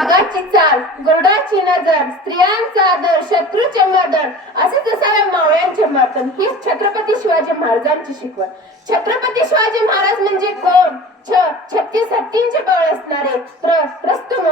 वाघाची चाल गरुडाची नजर स्त्रियांचा आदर शत्रूचे मदर असेच असावे मावळ्यांचे मर्दन हीच छत्रपती शिवाजी महाराजांची शिकवण. छत्रपती शिवाजी महाराज म्हणजे कोण? छ छत्तीस हत्तींचे बळ असणारे प्र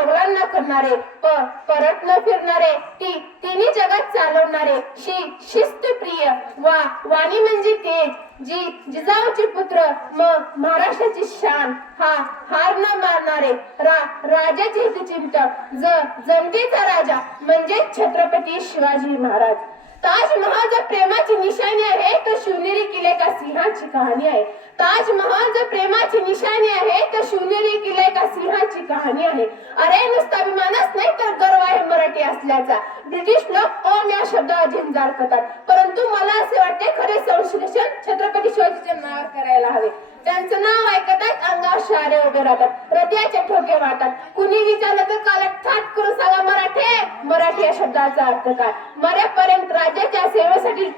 प्रस्त न करणारे प परत न फिरणारे ती तिन्ही जगात चालवणारे शि शिस्तप्रिय वा वाणी म्हणजे तेज जी जिजाऊचे पुत्र म महाराष्ट्राची शान हा हार न मारणारे रा राजाचे हितचिंतक ज जनतेचा राजा म्हणजे छत्रपती शिवाजी महाराज. ताजमहाल जर प्रेमाची निशाणी आहे तर शिवनेरी किल्ले का सिंहाची कहाणी आहे. ताजमहाल जर प्रेमाची निशाणी आहे तर शिवनेरी किल्ले का सिंहाची कहाणी आहे. अरे नुसता अभिमानच नाही तर गर्व आहे मराठी असल्याचा. ब्रिटिश लोक ओम या शब्दावर झिंजार करतात. परंतु मला असे वाटते खरे संश्लेषण छत्रपती शिवाजीच्या नावावर करायला हवे. त्यांचं नाव ऐकतात अंगावर शारे उभे राहतात. हृदयाचे ठोके वाटतात कुणी विचारलं तर कालट ठाट करून सांगा मराठे मराठी या शब्दाचा अर्थ काय? मरेपर्यंत राज्याच्या सेवेसाठी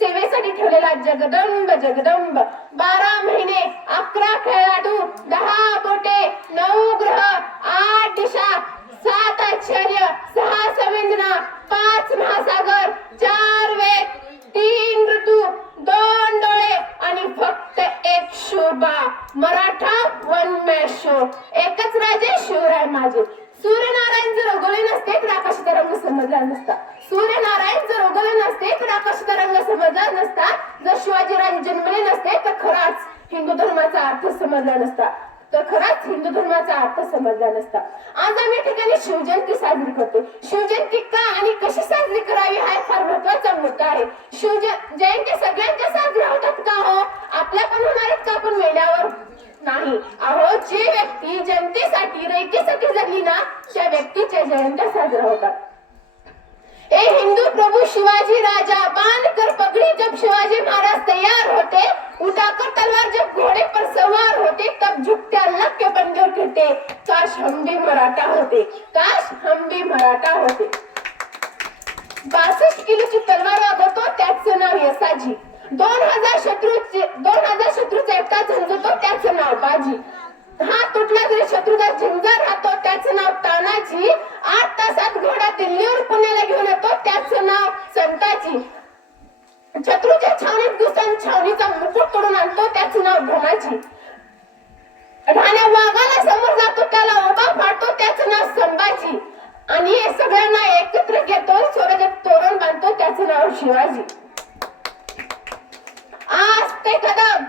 सेवेसाठी ठेवलेला जगदंब जगदंब. बारा महिने अकरा खेळाडू दहा बोटे एकच राजे शिवराय माझे सूर्यनारायण जर उगवले नसते तर आकाशाचा रंग समजला नसता. सूर्यनारायण जर उगवले नसते तर आकाशाचा रंग समजला नसता. जर शिवाजीराजे जन्मले नसते तर खराच हिंदू धर्माचा अर्थ समजला नसता. तर खराच हिंदू धर्माचा अर्थ समजला नसता. आज आम्ही ठिकाणी शिवजयंती साजरी करतो. शिवजयंती का आणि कशी साजरी करावी हा फार महत्त्वाचा मुद्दा आहे. शिवजय जयंती सगळ्यांच्या साजऱ्या होतात का हो? आपल्या पण होणार आहेत का? आपण मेल्यावर नाही. अहो जी व्यक्ती जनतेसाठी रयतेसाठी जगली ना त्या व्यक्तीच्या जयंत्या साजरा होतात. ए हिंदू प्रभू शिवाजी राजा बांध कर पगड़ी जब शिवाजी महाराज तैयार होते. उठाकर तलवार जब घोड़े पर सवार होते. तब झुकते अल्लाह के बंदे और कहते काश हम भी मराठा होते. काश हम भी मराठा होते. बासष्ट किलोची तलवार वागवतो त्याचं नाव यसाजी. दोन हजार शत्रू दोन हजार शत्रूचा एकटा नाव बाजी. हा तुटला तरी शत्रूचा झिंजा राहतो त्याचं नाव तानाजी. आठ तासात घोडा दिल्लीवर पुण्याला घेऊन येतो त्याचं नाव संताजी. शत्रूच्या छावणीत घुसून छावणीचा मुकुट तोडून आणतो त्याचं नाव भोमाजी राण्या वाघाला समोर जातो त्याला उभा फाडतो त्याचं नाव संभाजी. आणि हे सगळ्यांना एकत्र घेतो स्वराज्यात तोरण बांधतो त्याचं नाव शिवाजी. आज ते कदम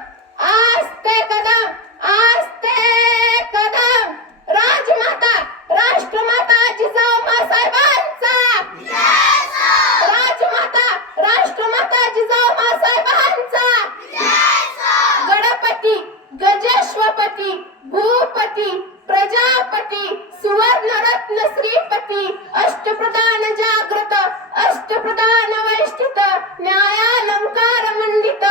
प्रजापती अष्टप्रधान जागृत अष्टप्रधान वैष्ठित न्यायालंकार मंडित